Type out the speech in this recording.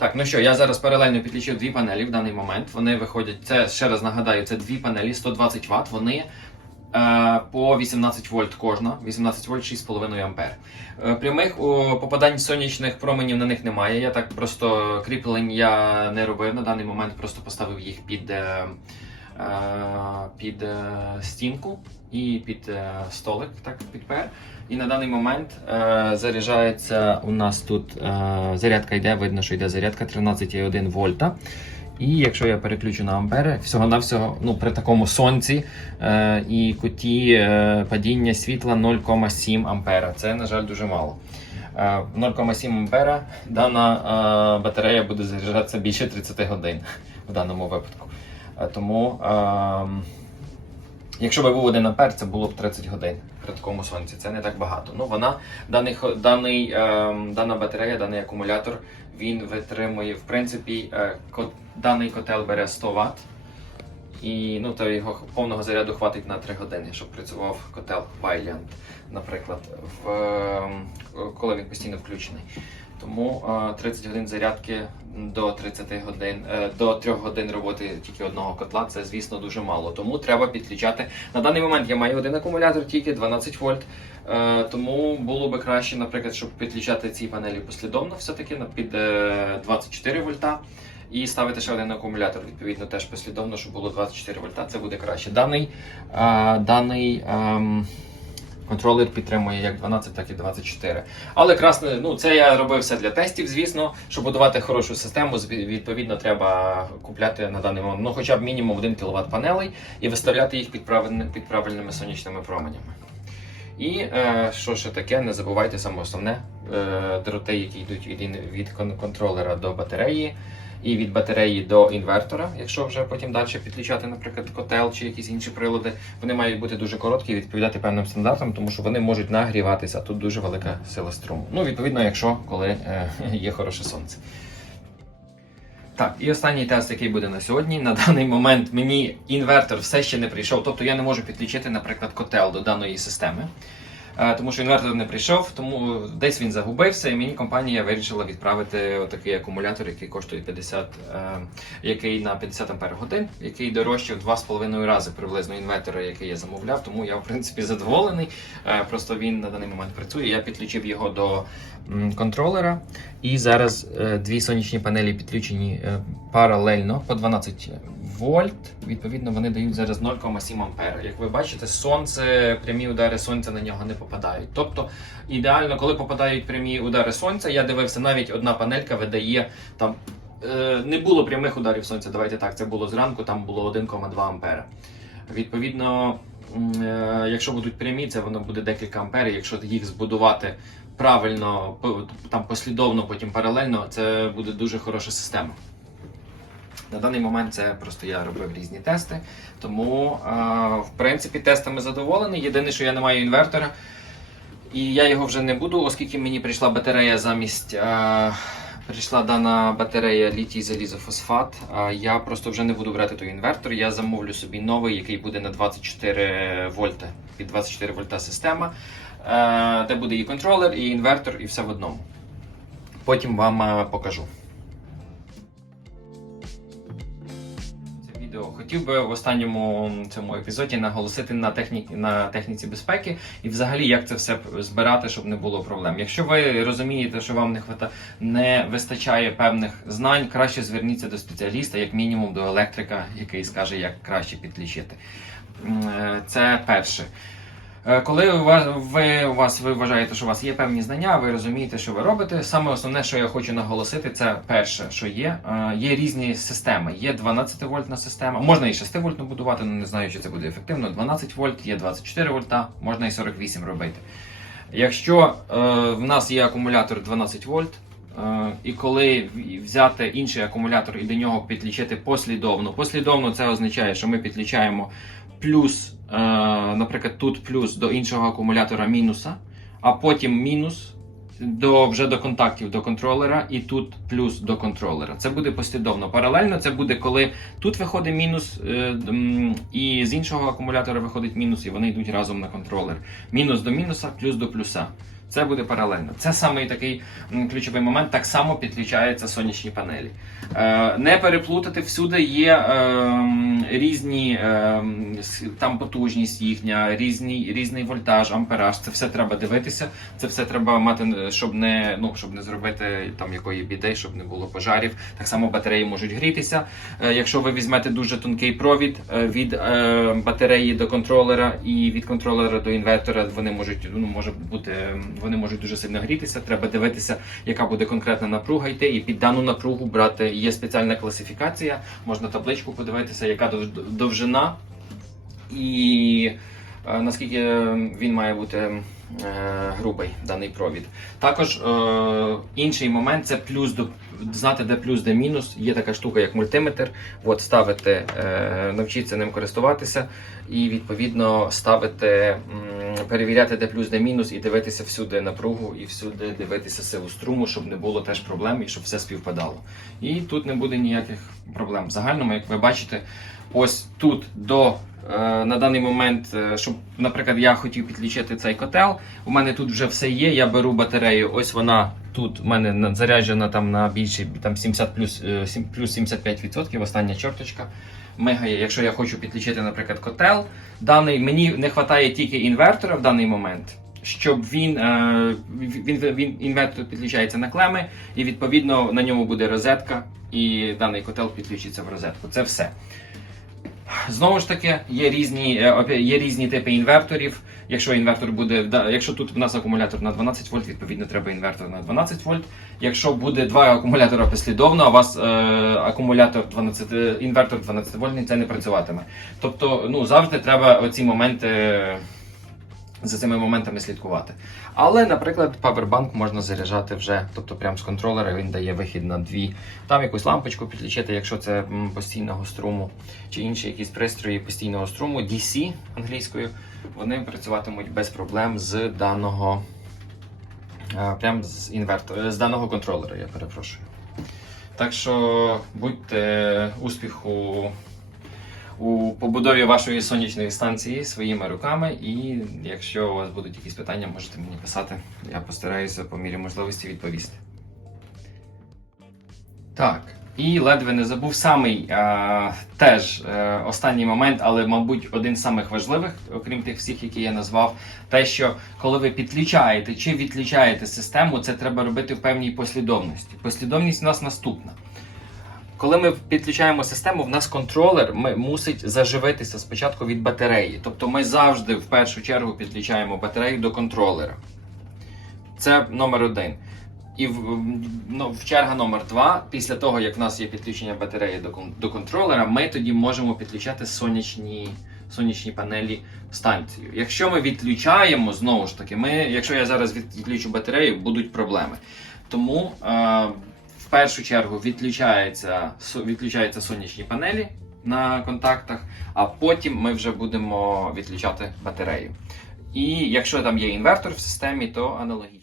Так, ну що, я зараз паралельно підключив дві панелі в даний момент. Вони виходять, це ще раз нагадаю, це дві панелі 120 Вт. Вони е, по 18 вольт кожна, 18 вольт 6,5 ампер. Е, прямих о, попадань сонячних променів на них немає. Я так просто кріплень я не робив на даний момент, просто поставив їх під, е, під е, стінку і під е, столик, так підпер. І на даний момент е, заряджається у нас тут е, зарядка йде, видно, що йде зарядка 13,1 вольта. І якщо я переключу на ампери, всього-навсього ну, при такому сонці е, і куті е, падіння світла 0,7 ампера. Це, на жаль, дуже мало. Е, 0,7 ампера дана е, батарея буде заряджатися більше 30 годин в даному випадку. Е, тому, е, якщо би був 1 ампер, це було б 30 годин при такому сонці. Це не так багато. Ну, вона, даний, даний, е, дана батарея, даний акумулятор, він витримує, в принципі, е, ко- даний котел бере 100 Вт. І ну, то його повного заряду хватить на 3 години, щоб працював котел Valiant, наприклад, в, е, коли він постійно включений. Тому е, 30 годин зарядки до 30 годин, е, до 3 годин роботи тільки одного котла це, звісно, дуже мало. Тому треба підключати. На даний момент я маю один акумулятор, тільки 12 вольт. Е, Тому було би краще, наприклад, щоб підключати ці панелі послідовно, все-таки на під е, 24 вольта. І ставити ще один акумулятор, відповідно, теж послідовно, щоб було 24 вольта. Це буде краще. Даний, е, даний ем, контролер підтримує як 12, так і 24. Але красно, ну це я робив все для тестів, звісно. Щоб будувати хорошу систему, відповідно, треба купляти на даний момент ну, хоча б мінімум 1 кВт панелей і виставляти їх під, правильни- під правильними сонячними променями. І е, що ще таке, не забувайте саме основне, е, дроти, які йдуть від, від контролера до батареї, і від батареї до інвертора, якщо вже потім далі підключати, наприклад, котел чи якісь інші прилади, вони мають бути дуже короткі і відповідати певним стандартам, тому що вони можуть нагріватися. Тут дуже велика сила струму. Ну, відповідно, якщо коли е, є хороше сонце. Так, і останній тест, який буде на сьогодні. На даний момент мені інвертор все ще не прийшов, тобто я не можу підключити, наприклад, котел до даної системи. Е, Тому що інвертор не прийшов, тому десь він загубився, і мені компанія вирішила відправити отакий акумулятор, який коштує 50, е, який на 50 ампер годин, який дорожче в 2,5 рази приблизно інвертора, який я замовляв. Тому я в принципі задоволений. Е, Просто він на даний момент працює. Я підключив його до контролера, і зараз дві сонячні панелі підключені паралельно по 12 вольт. Відповідно, вони дають зараз 0,7 ампера. Як ви бачите, сонце, прямі удари сонця на нього не попадають. Тобто, ідеально, коли попадають прямі удари сонця, я дивився, навіть одна панелька видає там. е, Не було прямих ударів сонця, давайте так. Це було зранку, там було 1,2 ампера. Відповідно, е, якщо будуть прямі, це воно буде декілька амперів. Якщо їх збудувати правильно, там послідовно, потім паралельно, це буде дуже хороша система. На даний момент це просто я робив різні тести, тому в принципі тестами задоволений. Єдине, що я не маю інвертора, і я його вже не буду, оскільки мені прийшла батарея замість. Прийшла дана батарея літій залізофосфат. Я просто вже не буду брати той інвертор. Я замовлю собі новий, який буде на 24 вольта. Під 24 вольта система, е, де буде і контролер, і інвертор, і все в одному. Потім вам е, покажу. Хотів би в останньому цьому епізоді наголосити на техніці, на техніці безпеки і взагалі як це все збирати, щоб не було проблем. Якщо ви розумієте, що вам не хвата не вистачає певних знань, краще зверніться до спеціаліста, як мінімум до електрика, який скаже, як краще підлічити. Е, Це перше. Е, Коли ви у вас ви вважаєте, що у вас є певні знання, ви розумієте, що ви робите. Саме основне, що я хочу наголосити, це перше, що є. Е, Є різні системи. Є 12 вольтна система, можна і 6 вольтну будувати, але не знаю, чи це буде ефективно. 12 вольт, є 24 вольта, можна і 48 робити. Якщо е, в нас є акумулятор 12 вольт, і коли взяти інший акумулятор і до нього підключити послідовно, послідовно це означає, що ми підключаємо плюс, наприклад, тут плюс до іншого акумулятора мінуса, а потім мінус до, вже до контактів до контролера, і тут плюс до контролера. Це буде послідовно. Паралельно це буде, коли тут виходить мінус, е, і з іншого акумулятора виходить мінус, і вони йдуть разом на контролер. Мінус до мінуса, плюс до плюса. Це буде паралельно. Це саме такий ключовий момент. Так само підключаються сонячні панелі. Е, не переплутати всюди є ем, різні ем, там потужність їхня, різний, різний вольтаж, ампераж. Це все треба дивитися. Це все треба мати, щоб не ну щоб не зробити там якої біди, щоб не було пожарів. Так само батареї можуть грітися. Е, Якщо ви візьмете дуже тонкий провід е, від е, батареї до контролера і від контролера до інвертора, вони можуть ну може бути вони можуть дуже сильно грітися. Треба дивитися, яка буде конкретна напруга йти, і під дану напругу брати. Є спеціальна класифікація. Можна табличку подивитися, яка довжина і е, наскільки він має бути е, грубий даний провід. Також е, інший момент це плюс до знати, де плюс, де мінус. Є така штука, як мультиметр. От ставити, е, навчитися ним користуватися, і відповідно ставити, перевіряти, де плюс, де мінус, і дивитися всюди напругу, і всюди дивитися силу струму, щоб не було теж проблем і щоб все співпадало. І тут не буде ніяких проблем. В загальному, як ви бачите, ось тут до е, на даний момент, е, щоб, наприклад, я хотів підключити цей котел. У мене тут вже все є. Я беру батарею. Ось вона тут у мене заряджена там на більше там 70 плюс, е, плюс 75%, остання чорточка. Мигає, якщо я хочу підключити, наприклад, котел, даний мені не вистачає тільки інвертора в даний момент. Щоб він, е, він, він, інвертор підключається на клеми, і відповідно на ньому буде розетка, і даний котел підключиться в розетку. Це все. Знову ж таки, є різні, е, є різні типи інверторів. Якщо інвертор буде, якщо тут в нас акумулятор на 12 вольт, відповідно треба інвертор на 12 вольт. Якщо буде два акумулятора послідовно, а у вас е, акумулятор 12, е, інвертор 12 вольтний, це не працюватиме. Тобто, ну завжди треба оці моменти. За цими моментами слідкувати. Але, наприклад, павербанк можна заряджати вже, тобто прямо з контролера він дає вихід на дві. Там якусь лампочку підключити, якщо це постійного струму, чи інші якісь пристрої постійного струму, DC англійською, вони працюватимуть без проблем з даного е, прям з інвертора, з даного контролера, я перепрошую. Так що будьте успіху у побудові вашої сонячної станції своїми руками. І якщо у вас будуть якісь питання, можете мені писати. Я постараюся по мірі можливості відповісти. Так. І ледве не забув самий е, теж е, останній момент, але, мабуть, один з самих важливих, окрім тих всіх, які я назвав, те, що коли ви підключаєте чи відключаєте систему, це треба робити в певній послідовності. Послідовність у нас наступна. Коли ми підключаємо систему, в нас контролер ми, мусить заживитися спочатку від батареї. Тобто ми завжди в першу чергу підключаємо батарею до контролера. Це номер один. І в, ну, в черга номер два, після того, як в нас є підключення батареї до, до контролера, ми тоді можемо підключати сонячні, сонячні панелі в станцію. Якщо ми відключаємо, знову ж таки, ми, якщо я зараз відключу батарею, будуть проблеми. Тому е, в першу чергу відключаються, відключаються сонячні панелі на контактах, а потім ми вже будемо відключати батарею. І якщо там є інвертор в системі, то аналогічно.